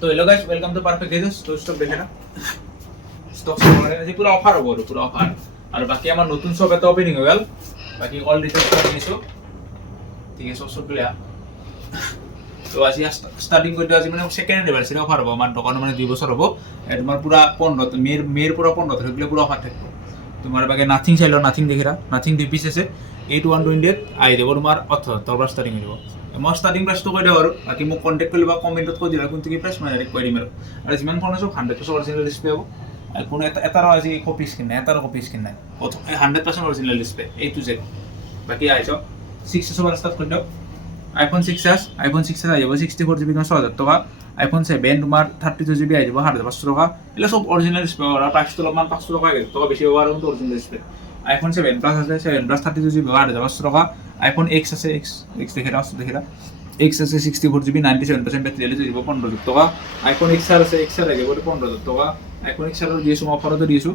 তো hello guys welcome to perfect गेजेस तो स्टॉक দেখে না স্টক মানে আজি পুরো অফার হবে পুরো অফার আর বাকি আমার নতুন সব এটা ওপেনিং হয়ে গেল বাকি অল ডিটেইলস করে নিছো ঠিক আছে সব প্লেয়ার তো আজি স্টার্টিং করতে আজি মানে সেকেন্ড অ্যানিভার্সারি অফার হবে আমার দোকানে মানে 2 বছর হবে এটা তোমার পুরো 15 মের পুরো 15 থাকলে পুরো অফার থাকবে তোমার বাকি নাথিং চাইলো নাথিং দেখেরা নাথিং দুই পিস আছে 8128 আই দেব তোমার 78 তারপর স্টার্টিং হইব মই স্টার্টিং প্রাইস তো কই দেব আর বাকি মোক কন্টাক্ট কৰিবা কমেন্টত কৈ দিবা কোনটো কি প্ৰাইস মই ডাইৰেক্ট কৈ দিম আৰু যিমান ফোন আছে 100% অৰিজিনাল ডিসপ্লে হ'ব আৰু কোনো এটাৰ আজি কপি স্ক্ৰিন নাই এটাৰ কপি স্ক্ৰিন নাই 100% original display A to Z বাকি আইছো 6 সবাৰ স্টাৰ্ট কৰি দিও আইফোন 6s আইফোন 6s আই যাব 64GB 6000 টাকা আইফোন 7 তোমাৰ 32GB আই যাব 7500 টাকা এলা সব অৰিজিনাল ডিসপ্লে আৰু প্ৰাইস তো অলপমান 500 টাকা গেল টাকা বেছি হ'ব আৰু অৰিজিনাল ডিসপ্লে আইফোন 7 প্লাস আছে 7 প্লাস 32GB 7500 টাকা আইফোন X আছে X দেখে দাও X আছে 64GB 97% ব্যাটারি এলে দিব 15000 টাকা আইফোন XR আছে XR আগে বলে 15000 টাকা আইফোন XR এর দিয়েছো অফারও তো দিয়েছো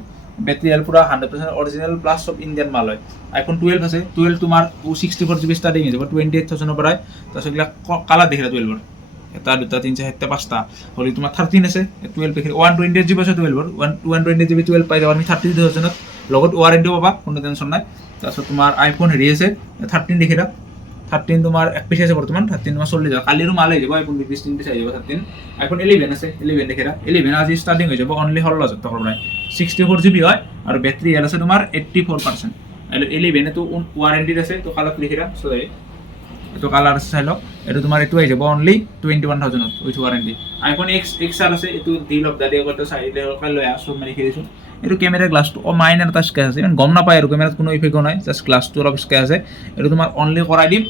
ব্যাটারি এল পুরো 100% অরিজিনাল প্লাস সব ইন্ডিয়ান মাল হয় আইফোন 12 আছে 12 তোমার 64GB স্টার্টিং এ যাব 28000 পড়ায় তো সেগুলা কালার দেখে 12 এর এটা দুটা তিন চার একটা পাঁচটা হলি তোমার 13 আছে 12 দেখে 128GB আছে 12 এর 128GB 12 পাই যাবা আমি 32000 এর লগত ওয়ারেন্টি পাবা কোনো টেনশন নাই তারপর তোমার আইফোন হেরি আছে 13 দেখে দাও 13 তোমার এক পিস আছে বর্তমান 13 তোমার 40 কালিরও মাল হয়ে যাবে আইফোন 20 তিনটে চাই যাবে 13 আইফোন 11 আছে 11 দেখে দাও 11 আজি স্টার্টিং হয়ে যাবে অনলি 16000 টাকা প্রায় 64GB হয় আর ব্যাটারি এল আছে তোমার 84% আর 11 এ তো ওয়ারেন্টি আছে তো কালার দেখে দাও সরি তো কালার আছে চাইলো এটা তোমার একটু হয়ে যাবে only 21000 with warranty iPhone XR আছে একটু ডিল অফ দাদি করতে সাইডে কাল লয় আসো মানে রেখে দিছো এটা ক্যামেরা গ্লাস তো মাইনার এটা স্ক্র্যাচ আছে মানে গম না পায় আর ক্যামেরাত কোনো ইফেক্টও নাই জাস্ট গ্লাস তো অফ স্ক্র্যাচ আছে এটা তোমার অনলি করাই দিম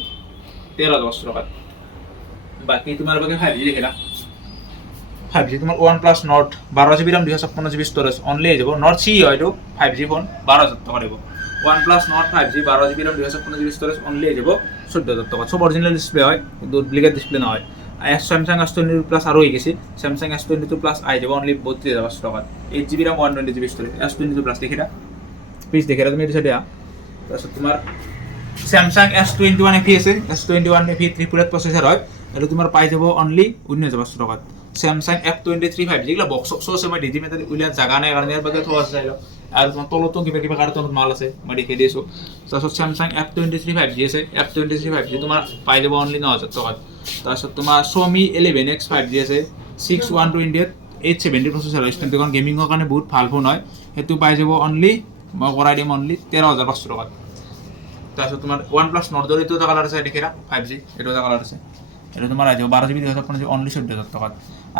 13000 টাকা বাকি তোমার বাকি 5G দেখেলা 5G তোমার OnePlus Nord 12GB RAM 256GB storage only হয়ে যাব Nord CE হয় তো 5G ফোন 12000 টাকা দেব OnePlus Nord 5G 12GB RAM 256GB storage only হয়ে যাব 14000 টাকা সব অরিজিনাল ডিসপ্লে হয় ডুপ্লিকেট ডিসপ্লে না হয় স্যামসাং S22 প্লাস আরো হয়ে গেছে স্যামসাং S22 প্লাস আই যাব অনলি 32000 টাকা 8GB RAM 120GB storage S22 plus দেখিরা প্লিজ দেখিরা তুমি এটা সাইডে তারপর তোমার স্যামসাং S21 FE আছে S21 FE 3 প্রসেসর হয় এটা তোমার পাই যাব অনলি 19000 টাকা স্যামসাং F23 5G এগুলা বক্স আছে মই দিদি মেতে উইলা জায়গা নাই কারণে এর বাগে থোয়া চাইলো আর তোমার তলতো কিবা কার্টন মাল আছে মই দেখে দিয়েছো তারপর স্যামসাং F23 5G আছে F23 5G তোমার পাই যাব অনলি 9000 টাকা তারপর তোমার Xiaomi 11X 5G আছে 6128 870 প্রসেসর হয় স্ট্যান্ড এখন গেমিং এর কারণে বহুত ভাল ফোন হয় হেতু পাই যাব অনলি মই করাই দিম অনলি 13500 টাকা তারপর তোমার OnePlus Nord এর তো কালার আছে দেখেরা 5G এটা কালার আছে এটা তোমার আইছে 12GB 256 অনলি 14000 টাকা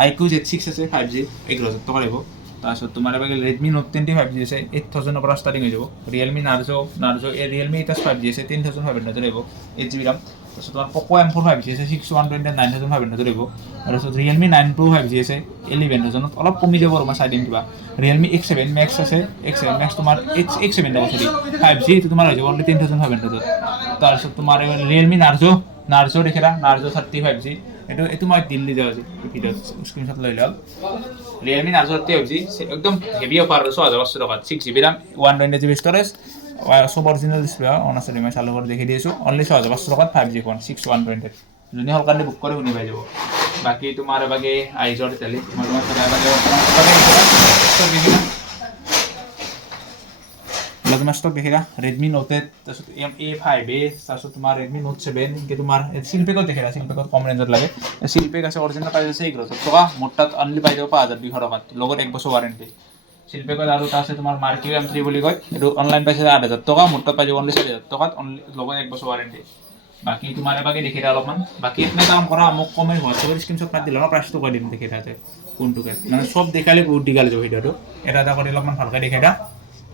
iQ Z6 আছে 5G 11000 টাকা দেব তারপর তোমার আবার Redmi Note 10 5G আছে 8000 এর স্টার্টিং হয়ে যাব Realme Narzo এ Realme 8s 5G আছে 10500 দেব 8GB RAM তারপর তোমার Poco M4 5G আছে 6129 9500 দেব আর Realme 9 Pro 5G আছে 11000 অলপ কমি যাব আমার সাইডিং দিবা Realme X7 Max আছে X7 Max তোমার X7 দেব সরি 5G তো তোমার হয়ে যাব অনলি 10500 তারপর তোমার Realme Narzo দেখেরা Narzo 35G এটা মই দিল্লি যাওয়া আছে ভিডিও স্ক্রিনশট লই লাল Realme Narzo 35G একদম হেভি অফার 6500 টাকা 6GB RAM 120GB স্টোরেজ সব অরিজিনাল ডিসপ্লে অন আছে মই চালু করে দেখে দিয়েছো অনলি 6500 টাকা 5G ফোন 6128 যদি হলকানে বুক করে শুনি পাই যাব বাকি তোমার বাগে আইজর তেলি তোমার সাথে বাগে তোমার স্টক দেখেরা Redmi Note তারপর A5 তারপর তোমার Redmi Note 7 কে তোমার শিল্পেকও দেখেরা শিল্পেকও কম রেঞ্জের লাগে শিল্পেক আছে অরিজিনাল প্রাইস আছে 11000 টাকা মোটটা অনলি পাই যাব 5200 টাকা লগত 1 বছর ওয়ারেন্টি শিল্পেকও আর আছে তোমার মার্কিউ M3 বলি কয় এটা অনলাইন প্রাইস 8000 টাকা মোটটা পাই যাব অনলি 7000 টাকা অনলি লগত 1 বছর ওয়ারেন্টি বাকি তোমার বাকি দেখেরা অলপমান বাকি এতনে কাম করা মোক কমে হোয়াটসঅ্যাপ স্ক্রিনশট মার দিলে না প্রাইস তো কই দিম দেখে থাকে কোনটুকে মানে সব দেখালে বহুত দিগালে যাব ভিডিওটো এটা করে অলপমান ভালকে দেখাইটা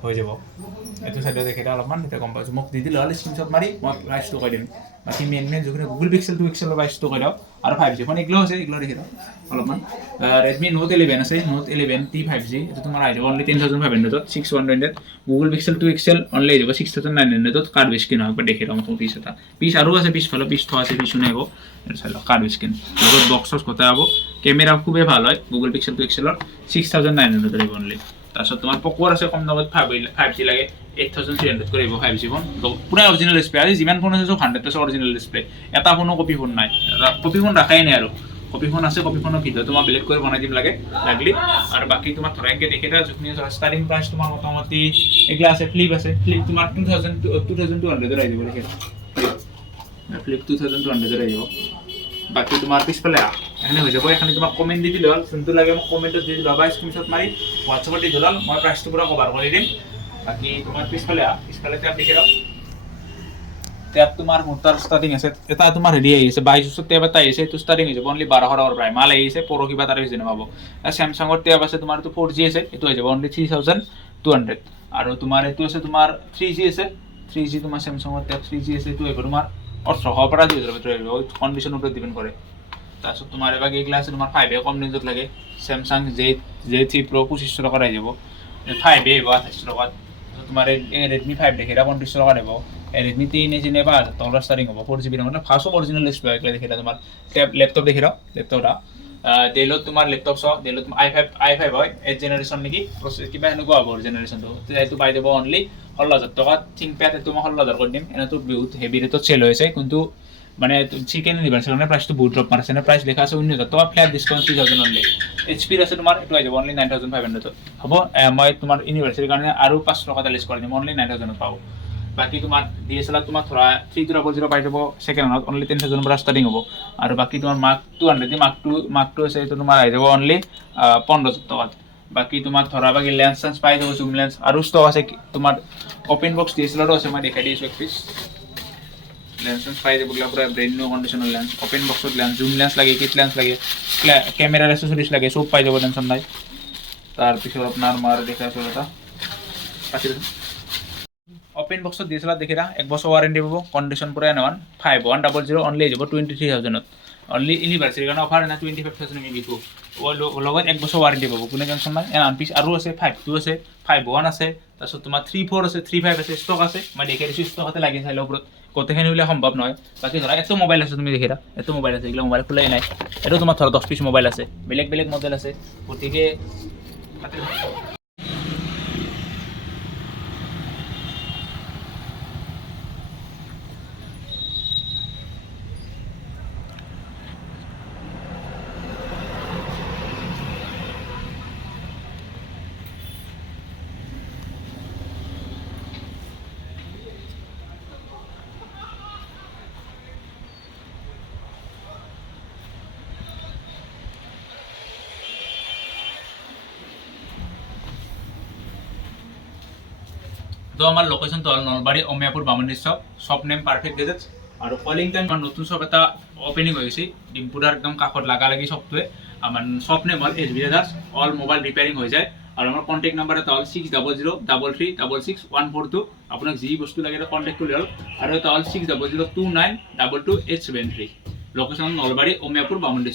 হয়ে যাব এত সাইডে দেখে অলপমান এটা কম পাইছো মোক দি দিলে হলে স্ক্রিনশট মারি মই প্রাইস তো কই দিম বাকি মেন যখন গুগল পিক্সেল 2 পিক্সেল প্রাইস তো কই দাও আর 5G ফোন এগুলো আছে এগুলো দেখে দাও অলপমান Redmi Note 11 আছে Note 11 T 5G এটা তোমার আইছে only 10500 6128 Google pixel 2 pixel only যাব 6900 কার্ড স্ক্রিন হবে দেখে দাও তো পিস এটা পিস আরো আছে পিস ফলো পিস তো আছে পিস নেবো এটা চাইলো কার্ড স্ক্রিন লগত বক্সস কথা হবে ক্যামেরা খুবই ভালো হয় গুগল পিক্সেল 2 পিক্সেল 6900 দেব অনলি তারপর তোমার Poco আছে কম দামত 5G লাগে 8300 করে 5G ফোন তো পুরো অরিজিনাল ডিসপ্লে আছে জিমান ফোন আছে সব 100% অরিজিনাল ডিসপ্লে এটা কোনো কপি ফোন নাই কপি ফোন রাখাই নাই আর কপিখন আছে কপিখনৰ ভিতৰত তোমাৰ বেলেগ কৰি বনাই দিম লাগলি আৰু বাকী তোমাৰ ধৰা এনেকৈ দেখি থাকা যিখিনি ধৰা ষ্টাৰ্টিং প্ৰাইচ তোমাৰ মোটামুটি এইগিলা আছে ফ্লিপ তোমাৰ 2200 আহি যাব দেখি ফ্লিপ 2200 আহি যাব বাকী তোমাৰ পিছফালে এখানে হৈ যাব এখানে তোমাক কমেণ্ট দি দিলে হ'ল যোনটো লাগে মোক কমেণ্টত দি দিলে বা স্ক্ৰীনশ্বট মাৰি হোৱাটছএপত দি দিলে মই প্ৰাইচটো পুৰা কভাৰ কৰি দিম বাকী তোমাৰ পিছফালে টেপ দেখি লওক টেপ তোমাৰ মোটাৰ ষ্টাৰ্টিং আছে এটা তোমাৰ হেৰি আহিছে 2200 টেপ এটা আহিছে এইটো ষ্টাৰ্টিং হৈছে অনলি 1200 টকাৰ প্ৰায় মাল আহিছে পৰহি বা তাৰে পিছদিনা পাব স্যামসাঙৰ টেপ আছে তোমাৰ এইটো 4G আছে এইটো হৈ যাব অনলি 3200 আৰু তোমাৰ এইটো আছে তোমাৰ 3G আছে 3G তোমাৰ স্যামসাঙৰ টেপ 3G আছে এইটো আহিব তোমাৰ 1800 পৰা 2000 ভিতৰত আহিব কণ্ডিশ্যনৰ ওপৰত ডিপেণ্ড কৰে তাৰপিছত তোমাৰ এবাৰ এইগিলা আছে তোমাৰ 5A কম ৰেঞ্জত লাগে স্যামসাং Z3 Pro 2500 টকাৰ আহি যাব 5A আহিব 2800 টকাত তোমাৰ এই Redmi 5 দেখি 2500 টকা দিব Redmi 3 এজিনে বা তলৰ ষ্টাৰ্টিং হ'ব 4GB মানে ফাৰ্ষ্ট অৰিজিনেল লিষ্ট লৈ একলা দেখিলা তোমাৰ লেপটপ দেখি ৰাও লেপটপটা ডেলত তোমাৰ লেপটপ চাও ডেলত i5 হয় 8th জেনাৰেশ্যন নেকি প্ৰচেছ কিবা এনেকুৱা হ'ব জেনাৰেশ্যনটো এইটো পাই যাব অনলি 16000 টকা থিংকপ্যাড এইটো মই 16000 কৰি দিম এনেতো বহুত হেভি ৰেটত চেল হৈছে কিন্তু মানে চিকেন এনিভাৰ্সাৰী প্ৰাইচটো বহুত ড্ৰপ মাৰিছে না প্ৰাইচ লেখা আছে 19000 টকা ফ্ল্যাট ডিসকাউন্ট 3000 অনলি এইচপিৰ আছে তোমাৰ এইটো আহি যাব অনলি 9500 হ'ব মই তোমাৰ এনিভাৰ্সাৰীৰ কাৰণে আৰু 500 টকা লিষ্ট কৰি দিম অনলি 9000 পাব বাকি তোমাৰ DSLR তোমাৰ ধৰা 3200 পাই যাব সেকেন্ড হ্যান্ড অনলি 10000 পৰা ষ্টাৰ্টিং হ'ব আৰু বাকি তোমাৰ মাৰ্ক 200 দি মাৰ্ক 2 আছে এইটো তোমাৰ আহি যাব অনলি 15000 টকা বাকি তোমাৰ ধৰা বাকি লেন্স পাই যাব জুম লেন্স আৰু ষ্টক আছে তোমাৰ ওপেন বক্স DSLR আছে মই দেখাই দিছো এক পিস লেন্স পাই যাব পুৰা brand new conditional lens open বক্সত লেন্স জুম লেন্স লাগে কিট লেন্স লাগে ক্যামেৰাৰ এক্সেসৰিজ লাগে সব পাই যাব টেনশন নাই তাৰ পিছত আপোনাৰ মাৰ দেখাইছো এটা পাতি ওপেন বক্সত DSLR দেখিরা এক বছর ওয়ারেন্টি পাবো কন্ডিশন পুরা এন 5100 অনলি যাব 23000 অনলি ইউনিভার্সিটির কারণে অফার না 25000 আমি দিব ও লগত এক বছর ওয়ারেন্টি পাবো কোনো টেনশন নাই এন পিস আৰু আছে 52 আছে 51 আছে তাৰপিছত তোমাৰ 34 আছে 35 আছে ষ্টক আছে মই দেখাই দিছো ষ্টকতে লাগি চাইলে ওপৰত কতখানি হলে সম্ভৱ নহয় বাকি ধৰা এত মোবাইল আছে তুমি দেখিৰা এত মোবাইল আছে এগুলা মোবাইল খোলাই নাই এটা তোমাৰ ধৰা 10 পিস মোবাইল আছে বেলেগ মডেল আছে গতিকে তো আমাৰ লোকেশন তো Nalbari Amiyapur Bamuni shop name perfect gadgets আৰ কলিং টাইম আমাৰ নতুন শপ এটা ওপেনিং হয়েছে ডিম্পুৰাৰ একদম কাষত লাগালাগি শপটোৱে আমার শপ নেম হল SB Brothers all mobile repairing হয়ে যায় আর আমার কন্টেক্ট নাম্বার এটা হল 6003336142 আপনার যি বস্তু লাগে এটা কন্টেক্ট করলে হল আর এটা হল 6002922873 লোকেশন নলবাৰী অমিয়াপুৰ বামুণী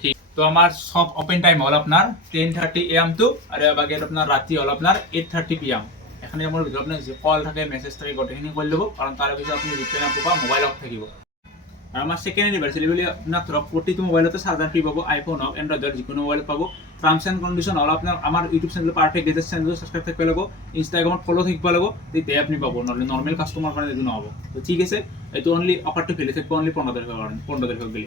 ঠিক তো আমার শপ ওপেন টাইম হল আপনার 10:30 AM টু আর বাকি আপনার রাত্রি হল আপনার 8:30 PM এখানে আমার ভিতরে আপনার যে কল থাকে মেসেজ থাকে গোটেইখিনি কৰি ল'ব কাৰণ তাৰ পিছত আপুনি ৰিপ্লাই নাপাব মোবাইল অফ থাকিব আৰু আমাৰ সেকেন্ড এনিভাৰ্সাৰী বুলি আপোনাৰ ধৰক প্ৰতিটো মোবাইলতে চাৰ্জাৰ ফ্ৰী পাব আইফোন হওক এন্ড্ৰইডৰ যিকোনো মোবাইল পাব টার্মস এন্ড কন্ডিশন হল আপনার আমার YouTube channel perfect gadget channel subscribe থাকবে লাগো ইনস্টাগ্রামত ফলো থাকবে লাগো তেতিয়া আপনি পাবো নহলে নর্মাল কাস্টমার কাৰণে এইটো নহব তো ঠিক আছে এইটো অনলি অফাৰটো ভেলি থাকব অনলি 15 তাৰিখৰ কাৰণে 15 তাৰিখৰ গলি